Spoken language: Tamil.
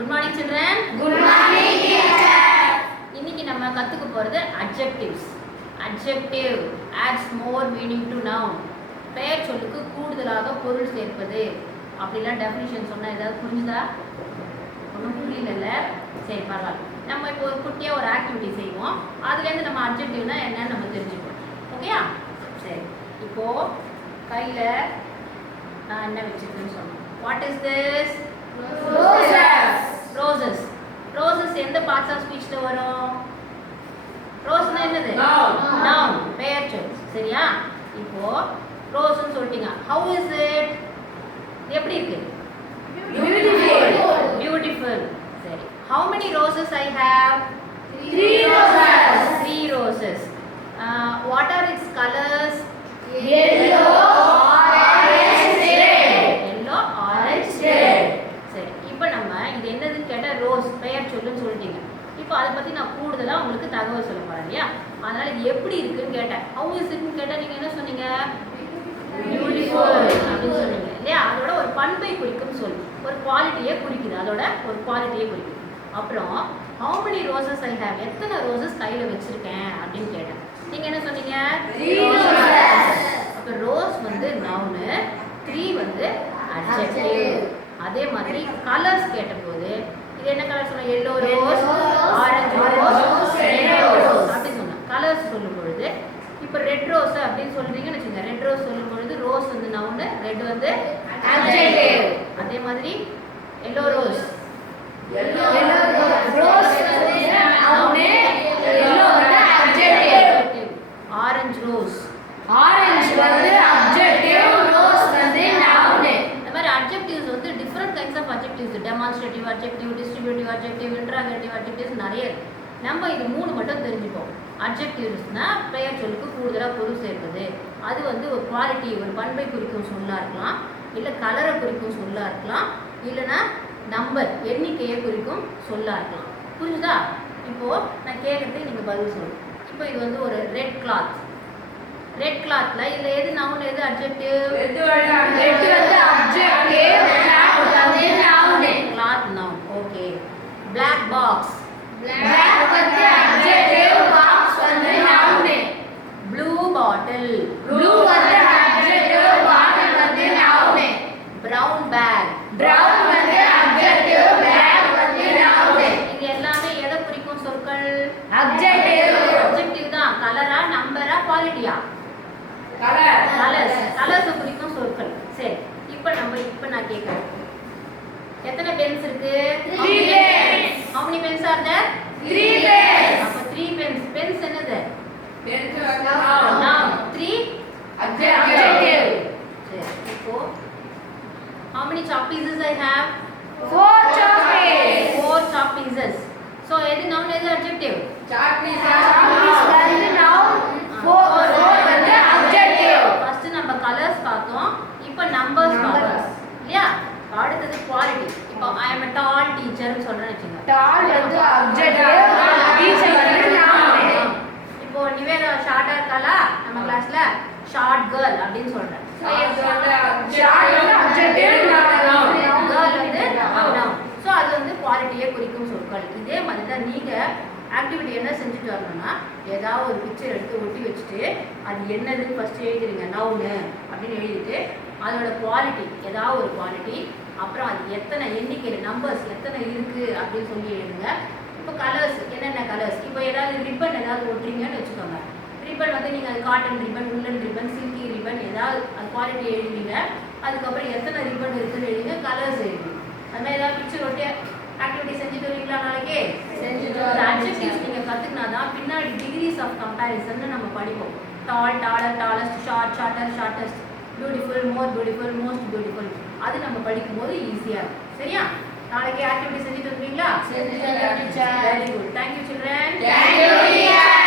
Good morning children. Good morning teacher. இன்னைக்கு நம்ம கத்துக்க போறது adjectives. Adjective adds more meaning to noun. பெயர் சொல்லுக்கு கூடுதலாக பொருள் சேர்ப்பது. அப்படிலாம் டெஃபினிஷன் சொன்னா ஏதாவது புரிஞ்சுதா? ஒன்றும் புரியல. சரி பரவாயில்ல. நம்ம இப்போ ஒரு குட்டியா ஒரு ஆக்டிவிட்டி செய்வோம். அதுல இருந்து நம்ம adjectiveனா என்னன்னு நம்ம தெரிஞ்சுப்போம். ஓகேயா? சரி. இப்போ கையில நான் என்ன வச்சிருக்கேன்னு சொல்றேன். What is this? Roses. Roses எந்த பார்ட்ஸ் ஆஃப் ஸ்பீச்ல வரும்? ரோஸ்னா என்னது? Noun. பெயர் சொல். சரியா? இப்போ ரோஸ்னு சொல்லிட்டீங்க. How is it? எப்படி இருக்கு? Beautiful. சரி. How many roses I have? 3 roses. 3 roses. What are its colors? Yellow, orange, red. Yellow, orange, red. சரி. இப்போ நம்ம இது என்னதுன்னு கேட்டா ரோஸ் பெயர் சொல்லுன்னு சொல்லிட்டீங்க. இப்போ அதை பத்தி நான் கூடுதலா உங்களுக்கு தகவல் சொல்ல போறேன் இல்லையா? அதனால இது எப்படி இருக்குன்னு கேட்டேன். How is itன்னு கேட்டா நீங்க என்ன சொன்னீங்க? Beautiful அப்படின்னு சொன்னீங்க இல்லையா? அதோட ஒரு பண்பை குறிக்கும் சொல். ஒரு குவாலிட்டியை குறிக்குது. அதோட ஒரு குவாலிட்டியை குறிக்குது. அப்புறம் how many roses I have? எத்தனை ரோசஸ் கையில வச்சிருக்கேன் அப்படின்னு கேட்டேன். நீங்க என்ன சொன்னீங்க? 3 roses. அப்ப ரோஸ் வந்து noun, 3 வந்து adjective. அதே மாதிரி கலர்ஸ் கேட்டபோது இது என்ன கலர் சொன்னா? yellow rose, orange rose, red rose அப்படி சொன்னா. கலர்ஸ் சொல்லும் பொழுது இப்போ ரெட் ரோஸ் அப்படின்னு சொல்றீங்கன்னு வச்சுங்க. ரெட் ரோஸ் சொல்லும் பொழுது ரோஸ் வந்து நவுன், ரெட் வந்து adjective. அதே மாதிரி yellow rose Rose வந்து noun, yellow வந்து adjective. ஆரஞ்சு ரோஸ் Orange வந்து adjective, rose வந்து noun. இந்த மாதிரி adjectives வந்து different kinds of adjectives, demonstrative adjective, distributive adjective, interrogative adjectives நிறைய இருக்கு. நம்ம இது 3 மட்டும் தெரிஞ்சுப்போம். adjectivesனா பெயர் சொல்லுக்கு கூடுதலா பொருள் சேர்ப்பது. அது வந்து ஒரு குவாலிட்டி, ஒரு பண்பை குறிக்கும் சொல்லா இருக்கலாம், இல்ல கலரை குறிக்கும் சொல்லா இருக்கலாம், இல்லனா நம்பர் எண்ணிக்கையை குறிக்கும் சொல்லா இருக்கலாம். புரியுதா? இப்போ நான் கேக்குறதுக்கு நீங்க பதில் சொல்லுங்க. இப்போ இது வந்து ஒரு ரெட் கிளாத். ரெட் கிளாத்ல இதுல எது நவுன், எது அட்ஜெக்டிவ்? Red வந்து adjective, black வந்து noun. Cloth noun. Okay. Black box. Black வந்து adjective, box வந்து noun. Blue bottle. Blue வந்து adjective, bottle வந்து noun. Brown bag. Brown வந்து adjective, bag வந்து noun. இது எல்லாமே எதை குறிக்கும் சொற்கள்? Adjective. அட்ஜெக்டிவ் தான். கலரா, நம்பரா, குவாலிட்டியா? கலர்ஸ். கலர்ஸ் குறிக்கும் சொற்கள். சரி. இப்போ நான் கேக்குறேன். எத்தனை பென்ஸ் இருக்கு? 3 pens. How many pens are there? 3 pens. அப்ப 3 pens. Pens என்னது? Noun. Noun. 3 Adjective. சரி. இப்போ how many chalk pieces I have? 4 chalk pieces. 4 chalk pieces. So எது noun, எது adjective? Chalk piece வந்து noun, 4 வந்து adjective. ஃபர்ஸ்ட் நம்ம கலர்ஸ் பார்த்தோம். இப்போ நம்பர்ஸ் பார்த்தோம். இல்லையா? அடுத்தது குவாலிட்டி. இப்போ I am a tall teacher னு சொல்றேன்னு வெச்சுங்க. Tall வந்து adjective, teacher வந்து noun. இப்போ நிவேதா ஷார்ட்டா இருக்காளா நம்ம கிளாஸ்ல? ஷார்ட் கேர்ள் அப்படினு சொல்றேன். Short வந்து adjective, noun. கேர்ள் வந்து noun. சோ அது வந்து குவாலிட்டியை குறிக்கும் சொற்கள். இதே மாதிரி தான் நீங்க ஆக்டிவிட்டி என்ன செஞ்சுட்டு வரணும்னா ஏதாவது ஒரு பிக்சர் எடுத்து ஒட்டி வச்சுட்டு அது என்னதுன்னு ஃபர்ஸ்ட் எழுதுறீங்க. நவுன் அப்படின்னு எழுதிட்டு அதோட குவாலிட்டி ஏதாவது ஒரு குவாலிட்டி, அப்புறம் அது எத்தனை எண்ணிக்கையில் நம்பர்ஸ் எத்தனை இருக்கு அப்படின்னு சொல்லி எழுதுங்க. இப்போ கலர்ஸ் என்னென்ன கலர்ஸ், இப்போ ஏதாவது ரிப்பன் ஏதாவது ஒட்டுறீங்கன்னு வச்சுக்கோங்க. ரிப்பன் வந்து நீங்கள் அது காட்டன் ரிப்பன், உல்லன் ரிப்பன், சில்கி ரிப்பன் ஏதாவது அது குவாலிட்டி எழுதுவீங்க. அதுக்கப்புறம் எத்தனை ரிப்பன் இருக்குன்னு எழுதுங்க, கலர்ஸ் எழுதுங்க. அது மாதிரி ஏதாவது பிக்சர் ஒட்டி ஆக்டிவிட்டி செஞ்சுட்டு வரீங்களா நாளைக்கு? செஞ்சுட்டு அட்ஜெக்டிவ்ஸ் நீங்க கத்துக்கினாதான் பின்னாடி டிகிரிஸ் ஆஃப் கம்பேரிசன் நம்ம படிப்போம். Tall, taller, tallest, short, shorter, shortest, beautiful, more beautiful, most beautiful. அது நம்ம படிக்கும்போது ஈஸியா இருக்கும். சரியா? நாளைக்கு ஆக்டிவிட்டி செஞ்சுட்டு வந்துறீங்களா? செஞ்சுட்டு வரேன் teacher. Very good. Thank you children. Thank you teacher.